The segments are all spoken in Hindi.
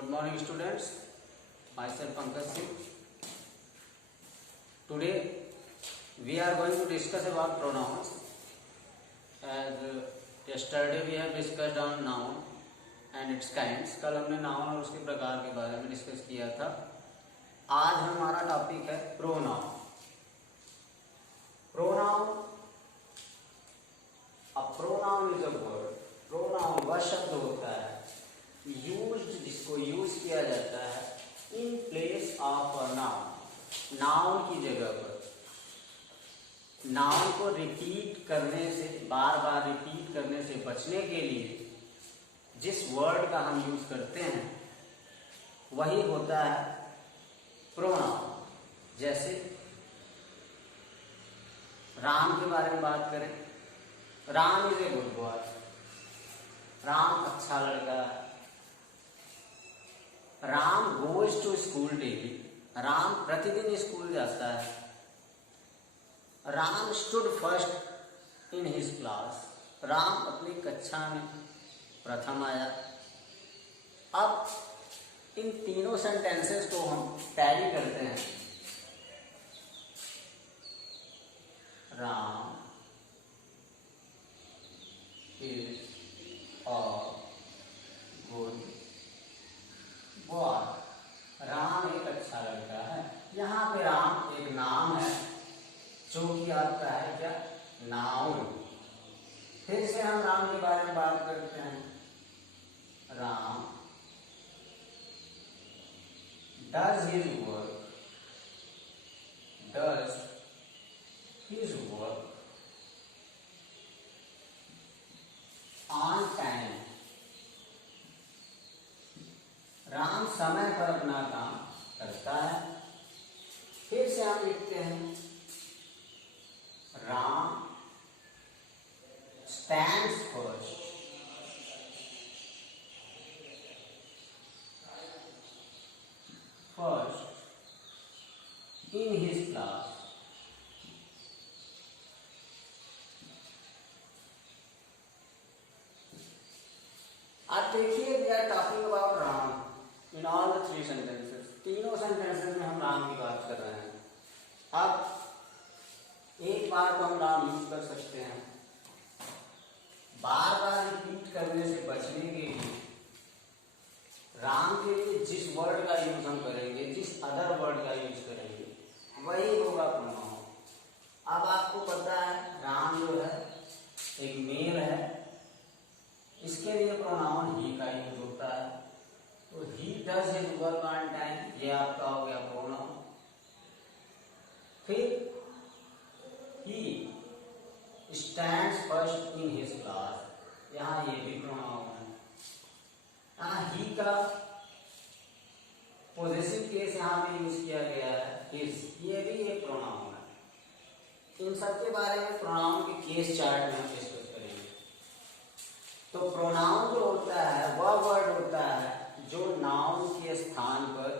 Good morning, students. Myself Pankaj Singh. Today we are going to discuss about pronouns. As yesterday we have discussed on noun and its kinds. कल हमने noun और उसके प्रकार के बारे में डिस्कस किया था. आज हमारा टॉपिक है pronoun. Pronoun. A pronoun is a word. Pronoun वह शब्द होता है यूज्ड जिसको यूज किया जाता है in place of a noun. Noun की जगह पर. नाउन को रिपीट करने से, बार बार रिपीट करने से बचने के लिए जिस वर्ड का हम यूज करते हैं वही होता है प्रोनाउन. जैसे राम के बारे में बात करें. Ram is a good boy. Ram अच्छा लड़का है. Ram goes to school daily. Ram प्रतिदिन स्कूल जाता है. Ram stood first in his class. Ram अपनी कक्षा में प्रथम आया. अब इन तीनों सेंटेंसेस को हम टैली करते हैं. Ram is a good boy. Ram एक अच्छा लड़का है. यहाँ पे राम एक नाम है जो कि आपका है क्या, नाउन. फिर से हम राम के बारे में बात करते हैं. Ram does his work. Does his work on time. Ram समय पर अपना काम करता है. फिर से हम लिखते हैं Ram stands first. First in his class. आप देखिए we are talking about Ram in all the three sentences. तीनों सेंटेंसेस में हम राम की बात कर रहे हैं. अब एक बार तो हम राम यूज कर सकते हैं. बार बार रिपीट करने से बचने के लिए राम के लिए जिस वर्ड का यूज हम करेंगे, जिस अदर वर्ड का यूज करेंगे, वही होगा प्रोनाउन. अब आपको पता है राम जो है एक मेल है. इसके लिए प्रोनाउन ही का यूज होता है. तो he does his work on time, ये आपका हो गया प्रोनाउन. फिर he stands first in his class. यहाँ ये भी प्रोनाउन है. ही का पॉजिटिव केस यहाँ पे यूज किया गया है हिज. ये भी एक प्रोनाउन है. इन सब के बारे में प्रोनाउन के केस चार्ट में हम डिस्कस करेंगे. तो प्रोनाउन जो होता है वह वर्ड होता है जो नाउन के स्थान पर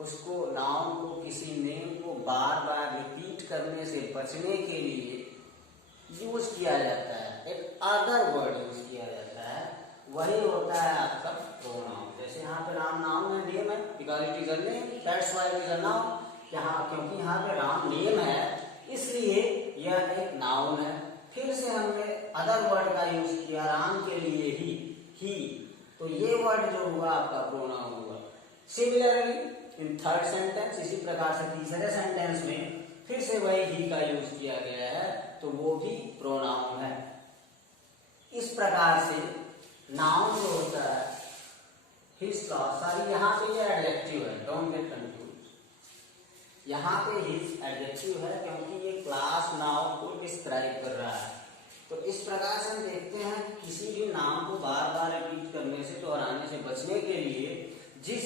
उसको, नाउन को, किसी नेम को बार बार रिपीट करने से बचने के लिए यूज किया जाता है. एक अदर वर्ड यूज किया जाता है, वही होता है आपका प्रोनाउन. जैसे यहाँ पे राम नाउन है, नेम है, because it is a name, that's why it is a noun. यहाँ क्योंकि यहाँ पे राम नेम है इसलिए यह एक नाउन है. फिर से हमने अदर वर्ड का यूज किया राम के लिए ही, तो ये वर्ड जो हुआ आपका प्रोनाउन हुआ. सिमिलरली इन थर्ड सेंटेंस, इसी प्रकार से तीसरे सेंटेंस में फिर से वही ही का यूज किया गया है, तो वो भी प्रोनाउन है. इस प्रकार से नाउन जो होता है हिज क्लास, सॉरी यहाँ पे ये एडजेक्टिव है, डोंट गेट कंफ्यूज. यहाँ पे हिज एडजेक्टिव है क्योंकि ये क्लास नाउन को डिस्क्राइब कर रहा है. तो इस प्रकार से हम देखते हैं किसी भी नाम को बार बार रिपीट करने से, दोहराने से बचने के लिए जिस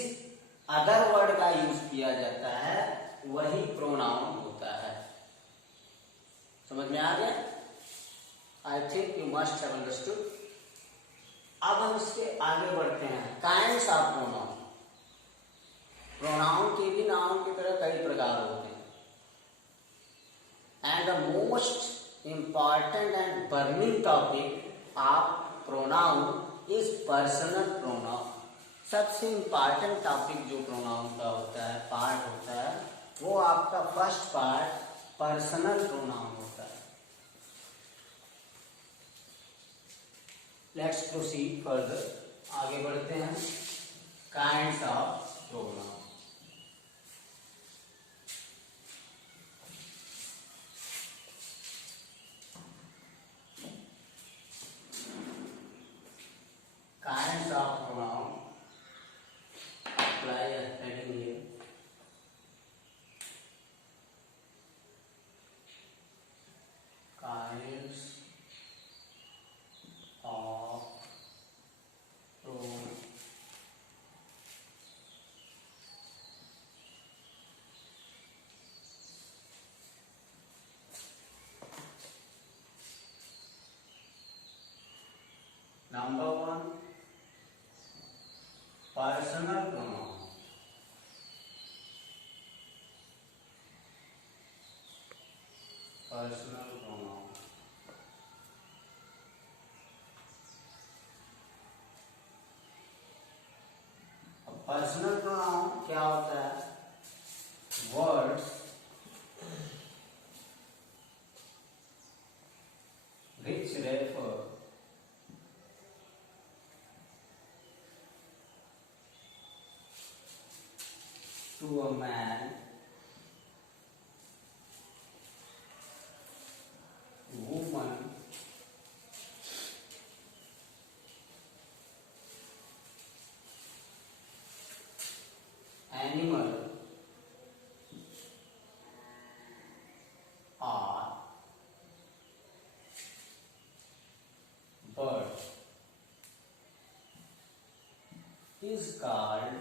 अदर वर्ड का यूज किया जाता है वही प्रोनाउन होता है. समझ में आ गया? I think you must have understood. अब हम इसके आगे बढ़ते हैं. Kinds of pronoun. प्रोनाउन के भी नाउन की तरह कई प्रकार होते हैं. And the most important and burning topic of pronoun is personal pronoun. सबसे इम्पॉर्टेंट टॉपिक जो प्रोनाउन का होता है, पार्ट होता है, वो आपका फर्स्ट पार्ट पर्सनल प्रोनाउन होता है। लेट्स प्रोसीड फर्दर, आगे बढ़ते हैं। Kinds of pronoun. Kinds of pronoun. Apply a heading here. Kinds of pronoun. Number one, personal pronoun. Personal pronoun. अब पर्सनल प्रोनाउन क्या होता है? Words which refer to a man, woman, animal, or bird is called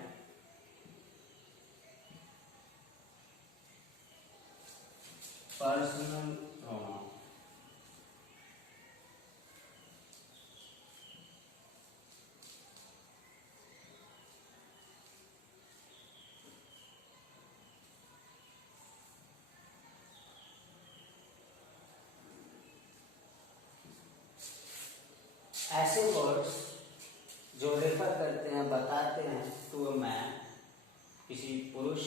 personal pronoun. ऐसे वर्ड्स जो रेफर करते हैं, बताते हैं टू अ मैन, किसी पुरुष,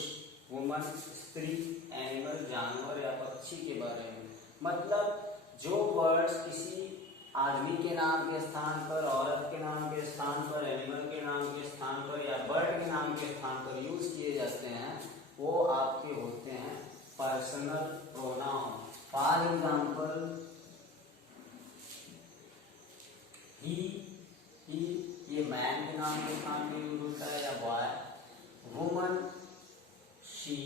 वुमन स्त्री, एनिमल जानवर या पक्षी के बारे में। मतलब जो वर्ड्स किसी आदमी के नाम के स्थान पर, औरत के नाम के स्थान पर, एनिमल के नाम के स्थान पर या बर्ड के नाम के स्थान पर यूज किए जाते हैं, वो आपके होते हैं पर्सनल प्रोनाउन। फॉर एग्जाम्पल ही, ये मैन के नाम के स्थान पर यूज होता है या बॉय। Woman, she.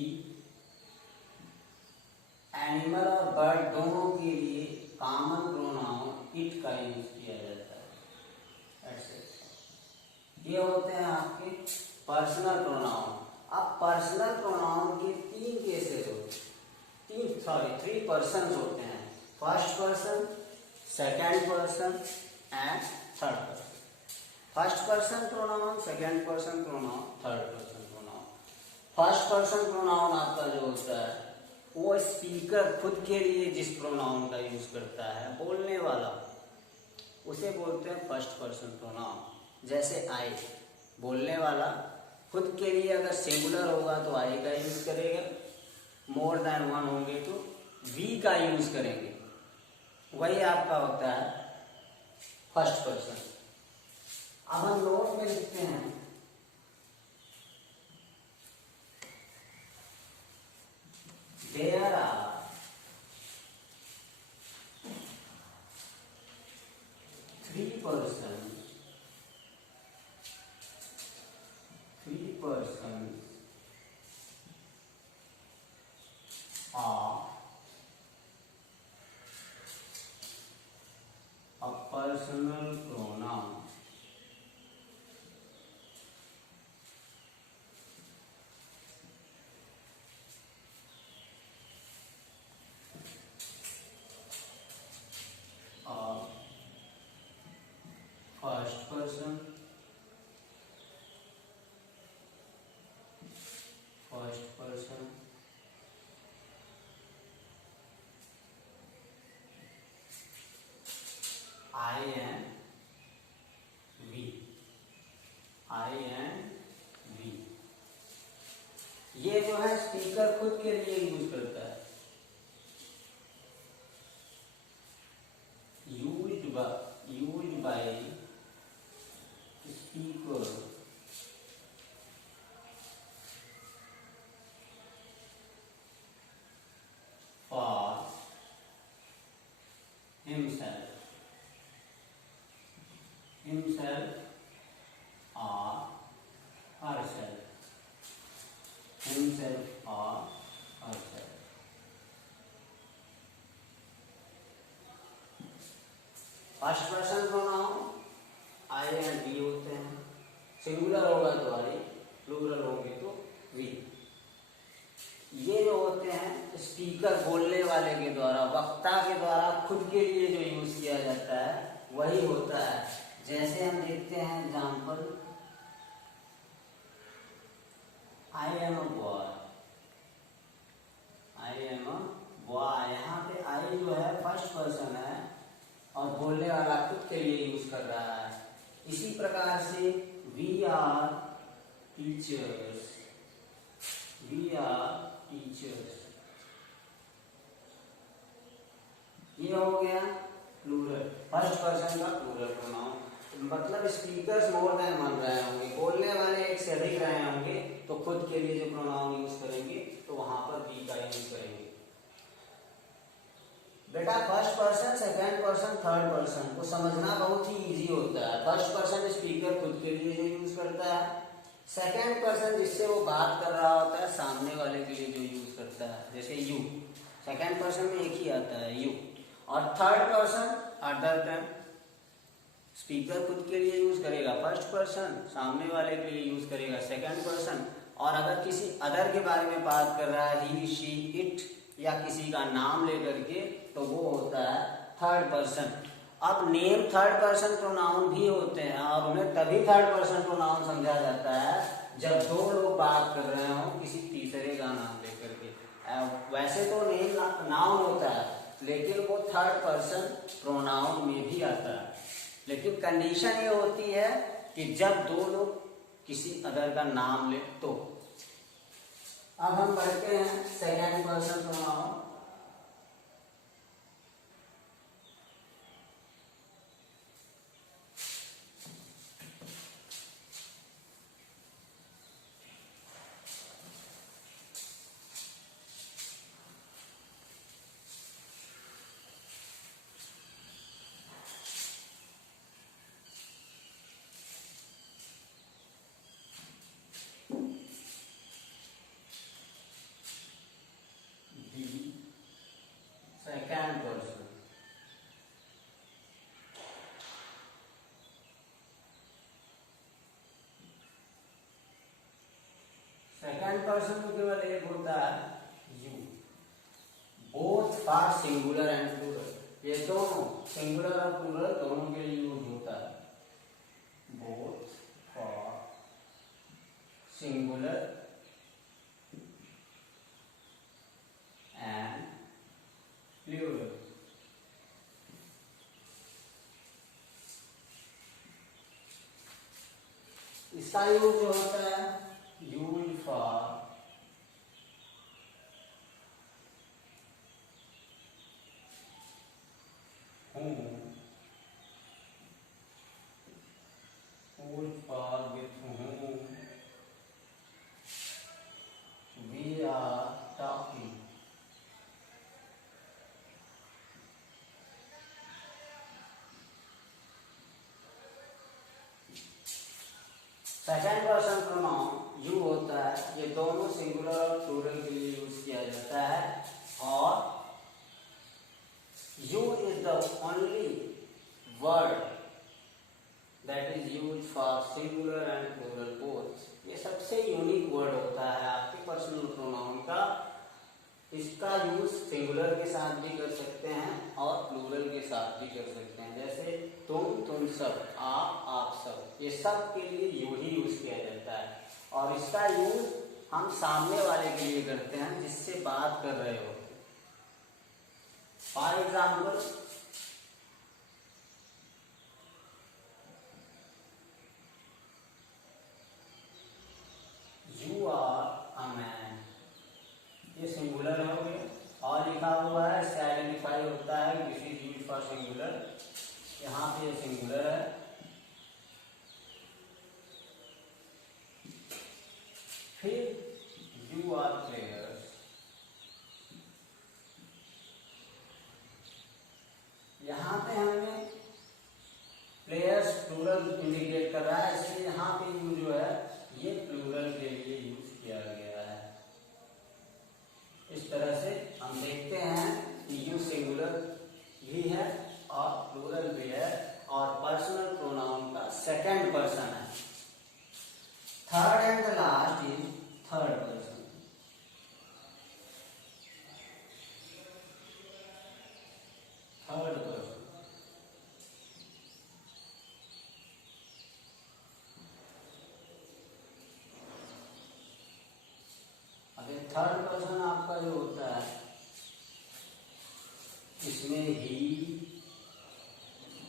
एनिमल और बर्ड दोनों के लिए कॉमन प्रोनाउन इट का यूज किया जाता है। ये होते हैं आपके पर्सनल प्रोनाउन। अब पर्सनल प्रोनाउन के तीन केसेस होते हैं, थ्री पर्सन होते हैं। First person, second person and third person. First person pronoun, second person pronoun, third person pronoun. First person pronoun आपका जो होता है वो स्पीकर खुद के लिए जिस प्रोनाउन का यूज करता है, बोलने वाला, उसे बोलते हैं फर्स्ट पर्सन प्रोनाउन। जैसे आई, बोलने वाला खुद के लिए अगर सिंगुलर होगा तो आई का यूज करेगा, मोर देन वन होंगे तो वी का यूज करेंगे। वही आपका होता है फर्स्ट पर्सन। अब हम नोट में लिखते हैं there are three persons of a personal pronoun. First person, है स्पीकर खुद के लिए यूज करता है। Used by speaker for himself or herself, himself or herself। First person pronoun I and we होते हैं, सिंगुलर होगा तो आई, प्लूरल होंगे तो वी। ये जो होते हैं स्पीकर बोलने वाले के द्वारा, वक्ता के द्वारा खुद के लिए जो यूज किया जाता है वही होता है। जैसे हम देखते हैं example, I am a boy, I am a boy. यहाँ पे आई जो है फर्स्ट पर्सन है और बोलने वाला खुद के लिए यूज कर रहा है। इसी प्रकार से we are teachers, we are teachers, ये हो गया प्लूरल, फर्स्ट पर्सन का प्लूरल प्रोनाउन। मतलब स्पीकर्स मोर देन वन रहे होंगे, बोलने वाले एक से अधिक रहे होंगे, तो खुद के लिए जो प्रोनाउन यूज करेंगे तो वहां पर वी का यूज करेंगे। बेटा first person, second person, third person को समझना बहुत ही इजी होता है। फर्स्ट पर्सन स्पीकर खुद के लिए जो यूज करता है, सेकंड पर्सन जिससे वो बात कर रहा होता है सामने वाले के लिए जो यूज करता है, जैसे यू, सेकंड पर्सन में एक ही आता है यू। और third person other than, speaker खुद के लिए यूज करेगा फर्स्ट पर्सन, सामने वाले के लिए यूज करेगा सेकंड पर्सन। और अगर किसी अदर के बारे में बात कर रहा है, ही, शी, इट या किसी का नाम लेकर के, तो वो होता है थर्ड पर्सन। अब नेम थर्ड पर्सन प्रोनाउन भी होते हैं और उन्हें तभी थर्ड पर्सन प्रोनाउन समझा जाता है जब दो लोग बात कर रहे हो किसी तीसरे का नाम लेकर के। वैसे तो नेम नाउन होता है लेकिन वो थर्ड पर्सन प्रोनाउन में भी आता है, लेकिन कंडीशन ये होती है कि जब दो लोग किसी अदर का नाम ले तो। अब हम बढ़ते हैं second person pronoun. Second person, second person में केवल एक होता है you. Both for singular and plural, ये दोनों सिंगुलर और प्लूरल दोनों के लिए यूज होता है। Both for singular and plural. इसका यूज जो होता है use for whom, use for with whom we are talking। Second person pronoun you होता है, ये दोनों सिंगुलर और प्लूरल के लिए यूज किया जाता है। और you is the only word that is use for singular and plural both. ये सबसे यूनिक वर्ड होता है आपके पर्सनल प्रोनाउन का। इसका यूज सिंगुलर के साथ भी कर सकते हैं और प्लूरल के साथ भी कर सकते हैं। जैसे तुम सब, आप सब, ये सब के लिए यू ही यूज किया जाता है। और इसका यूज हम सामने वाले के लिए करते हैं जिससे बात कर रहे हो। For example, you are a man, third and the last is third person. Third person third person आपका जो होता है इसमें he,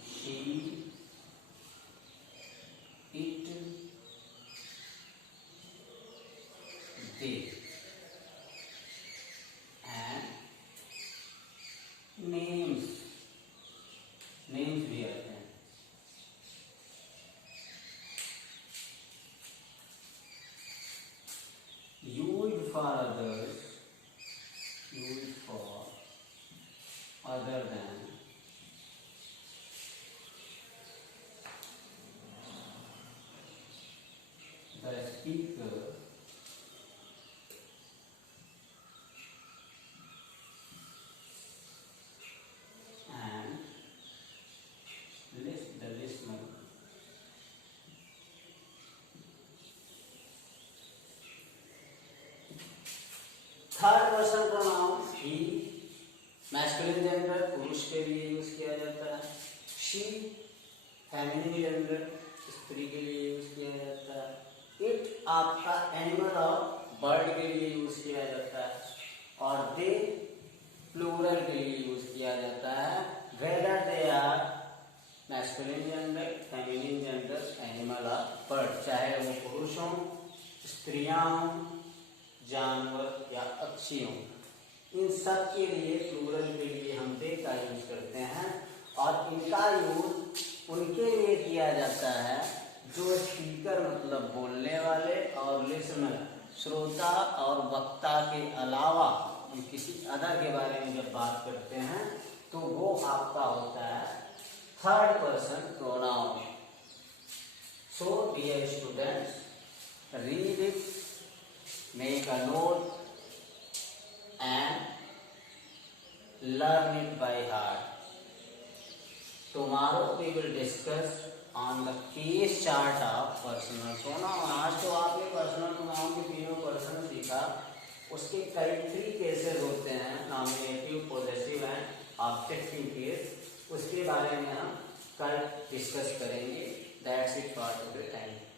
she, it, they and names भी आते हैं। Used for others, used for other than, the speaker, and the listener. Third person pronoun he masculine gender पुरुष के लिए यूज किया जाता है, शी फेमिनिन जेंडर स्त्री के लिए यूज किया जाता है, इट आपका एनिमल और बर्ड के लिए यूज किया जाता है, और दे प्लूरल के लिए यूज किया जाता है। Whether they are masculine gender, feminine gender, animal और बर्ड, चाहे वो पुरुष हों, स्त्रियां हों, जानवर या पक्षी हों, इन सब के लिए प्लूरल के लिए हम दे का यूज करते हैं। और इनका यूज उनके लिए किया जाता है जो स्पीकर मतलब बोलने वाले और लिसनर श्रोता और वक्ता के अलावा हम किसी अदर के बारे में जब बात करते हैं तो वो आपका होता है third person pronoun. So dear students, read it, make a note and learn it by heart. Tomorrow we will discuss on the case chart of personal pronoun. आज तो आपने पर्सनल प्रोनाउन के तीनों पर्सन सीखा, उसके कई 3 केसेस होते हैं, nominative, possessive and objective case, उसके बारे में हम कल डिस्कस करेंगे। That's it for today, thank you.